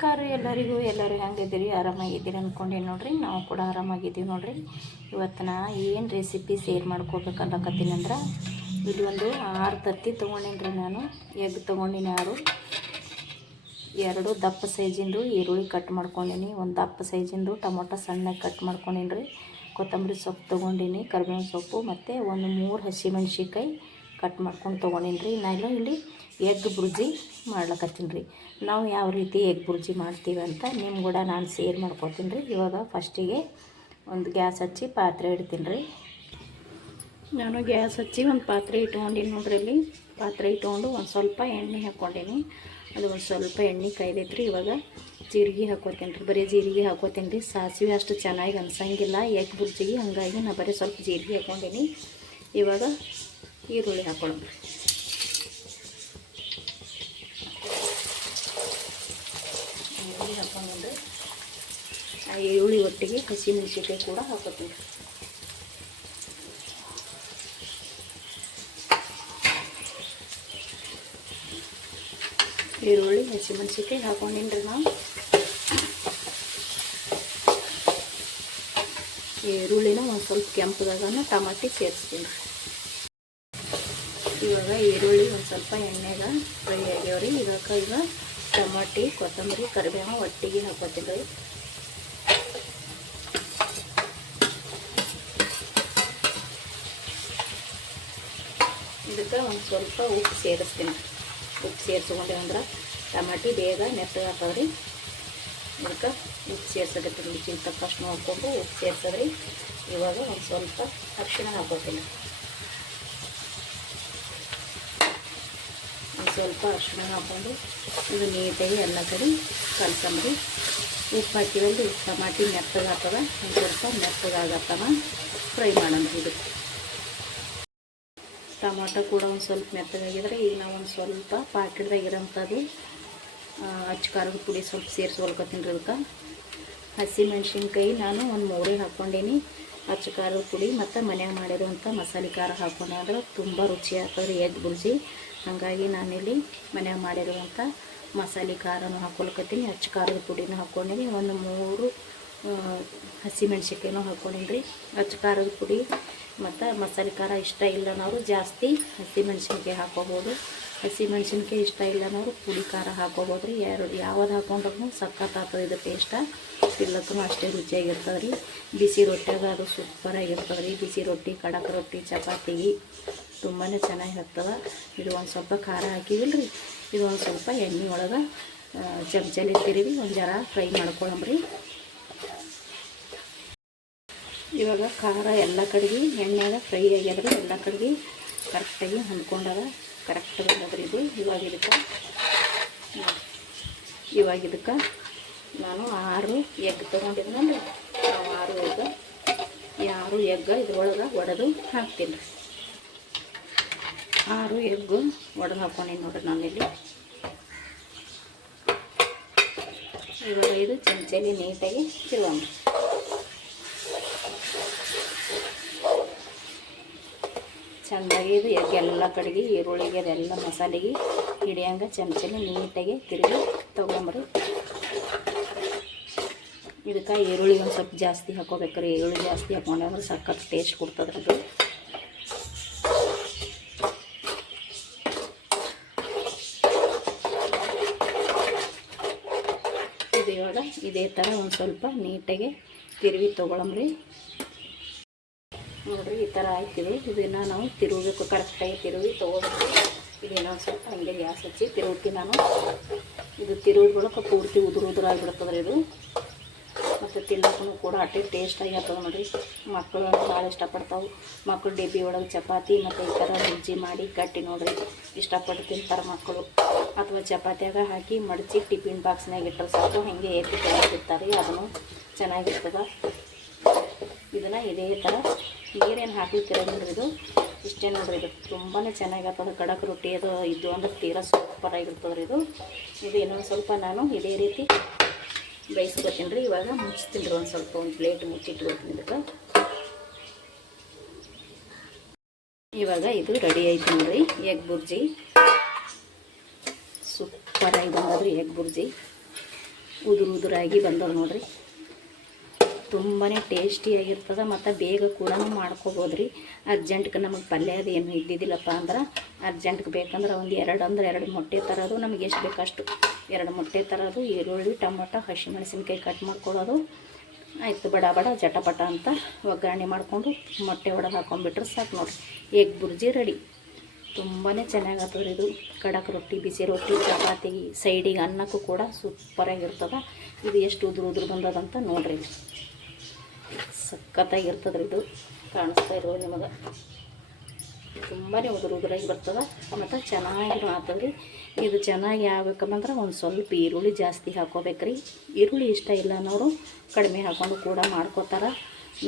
ನಮಸ್ಕಾರ ಎಲ್ಲರಿಗೂ. ಎಲ್ಲರೂ ಹೆಂಗಿದ್ದೀರಿ? ಆರಾಮಾಗಿದ್ದೀರಿ ಅಂದ್ಕೊಂಡೇನು ನೋಡ್ರಿ. ನಾವು ಕೂಡ ಆರಾಮಾಗಿದ್ದೀವಿ ನೋಡ್ರಿ. ಇವತ್ತು ನಾ ಏನು ರೆಸಿಪಿ ಶೇರ್ ಮಾಡ್ಕೋಬೇಕಲ್ಲಕತ್ತೀನಿ ಅಂದ್ರೆ, ಇಲ್ಲಿ ಒಂದು 6 ತತ್ತಿ ತೊಗೊಂಡೇನಿ ನಾನು. ಎಗ್ ತೊಗೊಂಡಿನಿ 6. 2 ದಪ್ಪ ಸೈಜಿಂದು ಈರುಳ್ಳಿ ಕಟ್ ಮಾಡ್ಕೊಂಡೀನಿ. ಒಂದು ದಪ್ಪ ಸೈಜಿಂದು ಟೊಮೊಟೊ ಸಣ್ಣಗೆ ಕಟ್ ಮಾಡ್ಕೊಂಡೀನಿ ರೀ. ಕೊತ್ತಂಬರಿ ಸೊಪ್ಪು ತೊಗೊಂಡಿನಿ, ಕರಿಬೇವಿನ ಸೊಪ್ಪು ಮತ್ತು ಒಂದು 3 ಹಸಿಮೆಣ್ಸಿಕಾಯಿ ಕಟ್ ಮಾಡ್ಕೊಂಡು ತೊಗೊಂಡೀನಿ ರೀ. ನಾನು ಇಲ್ಲಿ ಎಗ್ ಬುರ್ಜಿ ಮಾಡ್ಲಕತ್ತೀನಿ ರೀ. ನಾವು ಯಾವ ರೀತಿ ಎಗ್ ಬುರ್ಜಿ ಮಾಡ್ತೀವಿ ಅಂತ ನಿಮ್ಮ ಕೂಡ ನಾನು ಶೇರ್ ಮಾಡ್ಕೊತೀನಿ ರೀ. ಇವಾಗ ಫಸ್ಟಿಗೆ ಒಂದು ಗ್ಯಾಸ್ ಹಚ್ಚಿ ಪಾತ್ರೆ ಇಡ್ತೀನಿ ರೀ. ನಾನು ಗ್ಯಾಸ್ ಹಚ್ಚಿ ಒಂದು ಪಾತ್ರೆ ಇಟ್ಕೊಂಡಿನಿ ನೋಡ್ರಿ. ಇಲ್ಲಿ ಪಾತ್ರೆ ಇಟ್ಕೊಂಡು ಒಂದು ಸ್ವಲ್ಪ ಎಣ್ಣೆ ಹಾಕ್ಕೊಂಡೀನಿ. ಅದು ಒಂದು ಸ್ವಲ್ಪ ಎಣ್ಣೆ ಕಾಯ್ದೈತೆ ರೀ. ಇವಾಗ ಜೀರಿಗೆ ಹಾಕ್ಕೋತೀನಿ ರೀ. ಬರೀ ಜೀರಿಗೆ ಹಾಕ್ಕೋತೀನಿ ರೀ. ಸಾಸಿವೆ ಅಷ್ಟು ಚೆನ್ನಾಗಿ ಅನ್ಸಂಗಿಲ್ಲ ಎಗ್ ಬುರ್ಜಿಗೆ, ಹಾಗಾಗಿ ನಾನು ಬರೀ ಸ್ವಲ್ಪ ಜೀರಿಗೆ ಹಾಕ್ಕೊಂಡೀನಿ. ಇವಾಗ ಈರುಳ್ಳಿ ಹಾಕ್ಕೊಳ್ಳೋಣ ರೀ. ಈರುಳ್ಳಿ ಹಾಕ್ಕೊಂಡ್ರೆ ಆ ಈರುಳ್ಳಿ ಒಟ್ಟಿಗೆ ಹಸಿಮೆಣ್ಸಿಕಾಯಿ ಕೂಡ ಹಾಕೋತೀನಿ. ಈರುಳ್ಳಿ ಹಸಿಮೆಣ್ಸಿಕಾಯಿ ಹಾಕೊಂಡಿನಿ ರೀ. ನಾವು ಈರುಳ್ಳಿನ ಒಂದು ಸ್ವಲ್ಪ ಕೆಂಪದಾಗನ ಟಮಾಟಿ ಸೇರಿಸ್ತೀನಿ ರೀ. ಇವಾಗ ಈರುಳ್ಳಿ ಒಂದು ಸ್ವಲ್ಪ ಎಣ್ಣೆಗ ಫ್ರೈ ಆಗ್ಯಾವ್ರಿ. ಇದಕ್ಕೆ ಈಗ ಟಮಾಟಿ, ಕೊತ್ತಂಬರಿ, ಕರಿಬೇವು ಒಟ್ಟಿಗೆ ಹಾಕೋತೀನಿ ರೀ. ಇದಕ್ಕೆ ಒಂದು ಸ್ವಲ್ಪ ಉಪ್ಪು ಸೇರಿಸ್ತೀನಿ. ಉಪ್ಪು ಸೇರಿಸ್ಕೊಂಡೇವೆ ಅಂದ್ರೆ ಟಮಾಟಿ ಬೇಗ ಮೆತ್ತಗಾಗ್ತವ್ರಿ. ಇದಕ್ಕೆ ಉಪ್ಪು ಸೇರ್ಸಕತ್ತೀನಿ. ರುಚಿಗೆ ತಕ್ಕಷ್ಟು ನೋಡಿಕೊಂಡು ಉಪ್ಪು ಸೇರ್ಸದ್ರಿ. ಇವಾಗ ಒಂದು ಸ್ವಲ್ಪ ಅರಿಶಿಣ ಹಾಕೋತೀನಿ. ಒಂದು ಸ್ವಲ್ಪ ಅರಿಶಿಣ ಹಾಕ್ಕೊಂಡು ಇದು ನೀಟಾಗಿ ಎಲ್ಲ ಕಡೆ ಕಲ್ಸಂಬ್ರಿ. ಉಪ್ಪು ಹಾಕಿದಲ್ಲಿ ಟಮಾಟಿ ಮೆತ್ತಗಾಗ್ತದ. ಒಂದು ಸ್ವಲ್ಪ ಮೆತ್ತಗಾಗತ್ತನ ಫ್ರೈ ಮಾಡೋಣ. ಇದು ಟೊಮಾಟೊ ಕೂಡ ಒಂದು ಸ್ವಲ್ಪ ಮೆತ್ತಗಾಗಿದ್ರೆ ಈಗ ನಾವು ಒಂದು ಸ್ವಲ್ಪ ಪಾಕೆಟ್ದಾಗಿರೋಂಥದ್ದು ಅಚ್ಚ ಖಾರದ ಪುಡಿ ಸ್ವಲ್ಪ ಸೇರಿಸ್ಕೊಳ್ಕೊತೀನಿ ರೀ. ಇದಕ್ಕೆ ಹಸಿಮೆಣ್ಸಿನ್ಕಾಯಿ ನಾನು ಒಂದು 3 ಹಾಕ್ಕೊಂಡೀನಿ. ಅಚ್ಚ ಖಾರದ ಪುಡಿ ಮತ್ತು ಮನ್ಯಾಗ ಮಾಡಿರುವಂಥ ಮಸಾಲೆ ಖಾರ ಹಾಕ್ಕೊಂಡೆ ಅಂದ್ರೆ ತುಂಬ ರುಚಿ ಆಗ್ತದೆ ಎಗ್ ಬುರ್ಜಿ. ಹಾಗಾಗಿ ನಾನಿಲ್ಲಿ ಮನ್ಯಾಗ ಮಾಡಿರುವಂಥ ಮಸಾಲೆ ಖಾರನೂ ಹಾಕ್ಕೊಳ್ಕತ್ತೀನಿ, ಅಚ್ಚ ಖಾರದ ಪುಡಿನೂ ಹಾಕ್ಕೊಂಡೀನಿ. ಒಂದು 3 ಹಸಿಮೆಣ್ಸಿಕಾಯಿನೂ ಹಾಕ್ಕೊಂಡೀನಿ ರೀ. ಅಚ್ಚ ಖಾರದ ಪುಡಿ ಮತ್ತು ಮಸಾಲೆ ಖಾರ ಇಷ್ಟ ಇಲ್ಲನವರು ಜಾಸ್ತಿ ಹಸಿಮೆಣ್ಸಿನ್ಕಾಯಿ ಹಾಕ್ಕೋಬೋದು. ಹಸಿಮೆಣ್ಸಿನ್ಕಾಯಿ ಇಷ್ಟ ಇಲ್ಲನವರು ಪುಡಿ ಖಾರ ಹಾಕ್ಕೋಬೋದು ರೀ. ಯಾವ್ದು ಹಾಕ್ಕೊಂಡ್ರೂ ಸಖತ್ ಆಗ್ತದೆ ಇದು ಟೇಸ್ಟ. ತಿನ್ನಕ್ಕೂ ಅಷ್ಟೇ ರುಚಿಯಾಗಿರ್ತದೆ ರೀ. ಬಿಸಿ ರೊಟ್ಟಿಯಾಗ ಅದು ಸೂಪರಾಗಿರ್ತದೆ ರೀ. ಬಿಸಿ ರೊಟ್ಟಿ, ಕಡಕ್ ರೊಟ್ಟಿ, ಚಪಾತಿಗೆ ತುಂಬಾ ಚೆನ್ನಾಗಿರ್ತದೆ. ಇದು ಒಂದು ಸ್ವಲ್ಪ ಖಾರ ಹಾಕಿವಿಲ್ಲ ರೀ. ಇದು ಒಂದು ಸ್ವಲ್ಪ ಎಣ್ಣೆ ಒಳಗೆ ಚಮಚಲ್ಲಿ ತಿರುವಿ ಒಂದು ಜರ ಫ್ರೈ ಮಾಡ್ಕೊಳ್ಳಂಬ್ರಿ. ಇವಾಗ ಖಾರ ಎಲ್ಲ ಕಡೆಗೆ ಎಣ್ಣೆಯಾಗ ಫ್ರೈ ಆಗ್ಯದ್ರಿ. ಎಲ್ಲ ಕಡೆಗೆ ಕರೆಕ್ಟಾಗಿ ಹೊಂದ್ಕೊಂಡಾಗ ಕರೆಕ್ಟ್ ಬಂದದ್ರಿ ಇದು. ಇವಾಗ ಇದಕ್ಕೆ ನಾನು 6 ಎಗ್ ತೊಗೊಂಡಿದ್ನಲ್ರಿ. ನಾವು 6 ಎಗ್ ಇದ್ರೊಳಗೆ ಒಡೆದು ಹಾಕ್ತೀನಿ ರೀ. 6 ಎಗ್ಗು ಒಡೆದು ಹಾಕ್ಕೊಂಡಿನಿ ನೋಡ್ರಿ ನಾನಿಲ್ಲಿ. ಇವಾಗ ಇದು ಚಮಚಲಿ ನೀಟಾಗಿ ತಿರುವಂಗ. ಚೆಂದಾಗಿ ಇದು ಎಗ್ ಎಲ್ಲ ಕಡೆಗೆ ಈರುಳ್ಳಿಗೆ ಅದೆಲ್ಲ ಮಸಾಲೆಗೆ ಹಿಡಿಯಂಗೆ ಚಮಚಲಿ ನೀಟಾಗಿ ತಿರುಗಿ ತೊಗೊಂಬರಿ. ಇದಕ್ಕೆ ಈರುಳ್ಳಿ ಒಂದು ಸ್ವಲ್ಪ ಜಾಸ್ತಿ ಹಾಕೋಬೇಕ್ರಿ. ಈರುಳ್ಳಿ ಜಾಸ್ತಿ ಹಾಕೊಂಡ್ರೆ ಸಖತ್ ಟೇಸ್ಟ್ ಕೊಡ್ತದ್ರದ್ದು. ಇದು ಇವಾಗ ಇದೇ ಥರ ಒಂದು ಸ್ವಲ್ಪ ನೀಟಾಗಿ ತಿರುವಿ ತೊಗೊಳಮ್ರಿ. ನೋಡಿರಿ ಈ ಥರ ಆಯ್ತಿದೆ. ಇದನ್ನು ನಾವು ತಿರುಗಬೇಕು, ಕರೆಕ್ಟಾಗಿ ತಿರುವಿ ತೊಗೋಬೇಕು. ಇದೇನೋ ಒಂದು ಸ್ವಲ್ಪ ಹಂಗೆ ಗ್ಯಾಸ್ ಹಚ್ಚಿ ತಿರುಗ್ತೀನಿ ನಾನು. ಇದು ತಿರುಗಿದ ಬಳಿಕ ಪೂರ್ತಿ ಉದುರಾಗಿಬಿಡ್ತದ್ರಿ ಇದು. ಮತ್ತು ತಿನ್ನೋಕ್ಕೂ ಕೂಡ ಅಷ್ಟೇ ಟೇಸ್ಟಾಗಿ ಆಗ್ತದೆ ನೋಡಿರಿ. ಮಕ್ಕಳು ಭಾಳ ಇಷ್ಟಪಡ್ತಾವೆ. ಮಕ್ಕಳು ಡಬ್ಬಿ ಒಳಗೆ ಚಪಾತಿ ಮತ್ತು ಈ ಥರ ಬುರ್ಜಿ ಮಾಡಿ ಕಟ್ಟಿ ನೋಡಿರಿ ಇಷ್ಟಪಟ್ಟು ತಿಂತಾರೆ ಮಕ್ಕಳು. ಅಥವಾ ಚಪಾತಿಯಾಗ ಹಾಕಿ ಮಡಚಿ ಟಿಫಿನ್ ಬಾಕ್ಸ್ನಾಗ ಇಟ್ಟರೆ ಸಾಕು, ಹಾಗೆ ಎತ್ತಿ ತೆಗೆದಿರ್ತಾರೆ. ಅದನ್ನು ಚೆನ್ನಾಗಿರ್ತದೆ. ಇದನ್ನು ಇದೇ ಥರ ನೀರೇನು ಹಾಕ್ಲಿಕ್ಕಿರೋದಿಲ್ಲ ಇದು. ಇಷ್ಟೇ ನೋಡ್ರಿ. ಇದು ತುಂಬಾ ಚೆನ್ನಾಗಿರ್ತದೆ. ಕಡಕ್ ರೊಟ್ಟಿ ಅದು ಇದು ಅಂದ್ರೆ ತೀರಾ ಸೂಪರಾಗಿರ್ತದೆ ರೀ ಇದು. ಇನ್ನೊಂದು ಸ್ವಲ್ಪ ನಾನು ಇದೇ ರೀತಿ ಬೇಯಿಸ್ಕೊತೀನಿ ರೀ. ಇವಾಗ ಮುಚ್ತೀನಿ ರೀ. ಒಂದು ಸ್ವಲ್ಪ ಒಂದು ಪ್ಲೇಟ್ ಮುಚ್ಚಿಟ್ಕೊಳ್ತೀನಿ ಇದಕ್ಕೆ. ಇವಾಗ ಇದು ರೆಡಿ ಆಯ್ತು ನೋಡ್ರಿ ಎಗ್ ಬುರ್ಜಿ. ಸೂಪರಾಗಿ ಬಂದದ್ರಿ ಎಗ್ ಬುರ್ಜಿ. ಉದುರಾಗಿ ಬಂದವು ನೋಡಿರಿ. ತುಂಬಾ ಟೇಸ್ಟಿಯಾಗಿರ್ತದೆ ಮತ್ತು ಬೇಗ ಕೂಡ ಮಾಡ್ಕೋಬೋದು ರೀ. ಅರ್ಜೆಂಟ್ಗೆ ನಮಗೆ ಪಲ್ಯ ಅದು ಏನು ಇದ್ದಿದ್ದಿಲ್ಲಪ್ಪ ಅಂದ್ರೆ ಅರ್ಜೆಂಟ್ಗೆ ಬೇಕಂದ್ರೆ ಒಂದು 2 ಮೊಟ್ಟೆ ತರೋದು, ನಮಗೆ ಎಷ್ಟು ಬೇಕಷ್ಟು 2 ಮೊಟ್ಟೆ ತರೋದು, ಈರುಳ್ಳಿ ಟೊಮೊಟೊ ಹಸಿಮೆಣಸಿನ್ಕಾಯಿ ಕಟ್ ಮಾಡ್ಕೊಳ್ಳೋದು, ಆಯಿತು ಬಡ ಬಡ ಜಟಪಟ ಅಂತ ಒಗ್ಗರಣೆ ಮಾಡಿಕೊಂಡು ಮೊಟ್ಟೆ ಒಡೆದು ಹಾಕೊಂಡ್ಬಿಟ್ರೆ ಸಾಕು ನೋಡಿರಿ. Egg bhurji ready. ತುಂಬಾ ಚೆನ್ನಾಗತ್ತದ್ರಿ ಇದು. ಕಡಕ್ ರೊಟ್ಟಿ, ಬಿಸಿ ರೊಟ್ಟಿ, ಚಪಾತಿ, ಸೈಡಿಗೆ ಅನ್ನಕ್ಕೂ ಕೂಡ ಸೂಪರಾಗಿರ್ತದೆ. ಇದು ಎಷ್ಟು ಉದುರು ಬಂದದಂತ ನೋಡಿರಿ. ಸಖತ್ತಾಗಿರ್ತದ್ರಿ ಇದು. ಕಾಣಿಸ್ತಾ ಇರೋದು ನಿಮಗೆ. ತುಂಬಾ ಉದುರಾಗಿ ಬರ್ತದೆ ಮತ್ತು ಚೆನ್ನಾಗಿ ಆಗ್ತದ್ರಿ. ಇದು ಚೆನ್ನಾಗಿ ಆಗ್ಬೇಕಂದ್ರೆ ಒಂದು ಸ್ವಲ್ಪ ಈರುಳ್ಳಿ ಜಾಸ್ತಿ ಹಾಕೋಬೇಕ್ರಿ. ಈರುಳ್ಳಿ ಇಷ್ಟ ಇಲ್ಲ ಅನ್ನೋರು ಕಡಿಮೆ ಹಾಕೊಂಡು ಕೂಡ ಮಾಡ್ಕೋತಾರೆ.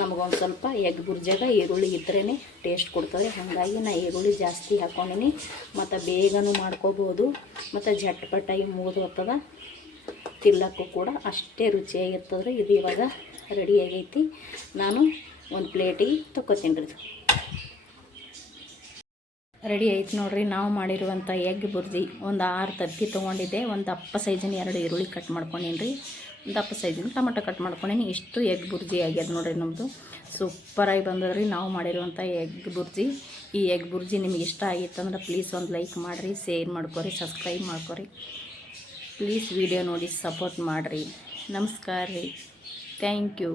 ನಮಗೊಂದು ಸ್ವಲ್ಪ ಎಗ್ ಬುರ್ಜಾಗ ಈರುಳ್ಳಿ ಇದ್ರೇ ಟೇಸ್ಟ್ ಕೊಡ್ತದೆ. ಹಾಗಾಗಿ ನಾನು ಈರುಳ್ಳಿ ಜಾಸ್ತಿ ಹಾಕ್ಕೊಂಡಿನಿ. ಮತ್ತು ಬೇಗನೂ ಮಾಡ್ಕೋಬೋದು ಮತ್ತು झटपटाಗಿ ಮುಗಿದು ಹೋಗ್ತದೆ. ತಿನ್ನೋಕ್ಕೂ ಕೂಡ ಅಷ್ಟೇ ರುಚಿಯಾಗಿರ್ತದೆ. ಇದು ಇವಾಗ ರೆಡಿ ಆಗೈತಿ. ನಾನು ಒಂದು ಪ್ಲೇಟಿಗೆ ತಗೋತೀನಿ ರೀ. ರೆಡಿ ಆಯ್ತು ನೋಡಿರಿ. ನಾವು ಮಾಡಿರುವಂಥ ಎಗ್ ಬುರ್ಜಿ ಒಂದು 6 ತತ್ತಿ ತೊಗೊಂಡಿದ್ದೆ. ಒಂದು ದಪ್ಪ ಸೈಜಿನ 2 ಈರುಳ್ಳಿ ಕಟ್ ಮಾಡ್ಕೊಂಡೀನಿ ರೀ. ದಪ್ಪ ಸೈಜಿನ ಟೊಮೊಟೊ ಕಟ್ ಮಾಡ್ಕೊಂಡೀನಿ. ಇಷ್ಟು ಎಗ್ ಬುರ್ಜಿ ಆಗ್ಯದ ನೋಡಿರಿ ನಮ್ಮದು. ಸೂಪರಾಗಿ ಬಂದದ್ರಿ ನಾವು ಮಾಡಿರುವಂಥ ಎಗ್ ಬುರ್ಜಿ. ಈ ಎಗ್ ಬುರ್ಜಿ ನಿಮ್ಗೆ ಇಷ್ಟ ಆಗಿತ್ತಂದ್ರೆ ಪ್ಲೀಸ್ ಒಂದು ಲೈಕ್ ಮಾಡಿರಿ, ಶೇರ್ ಮಾಡ್ಕೊರಿ, ಸಬ್ಸ್ಕ್ರೈಬ್ ಮಾಡ್ಕೊರಿ. ಪ್ಲೀಸ್ ವಿಡಿಯೋ ನೋಡಿ ಸಪೋರ್ಟ್ ಮಾಡಿರಿ. ನಮಸ್ಕಾರ ರೀ. Thank you.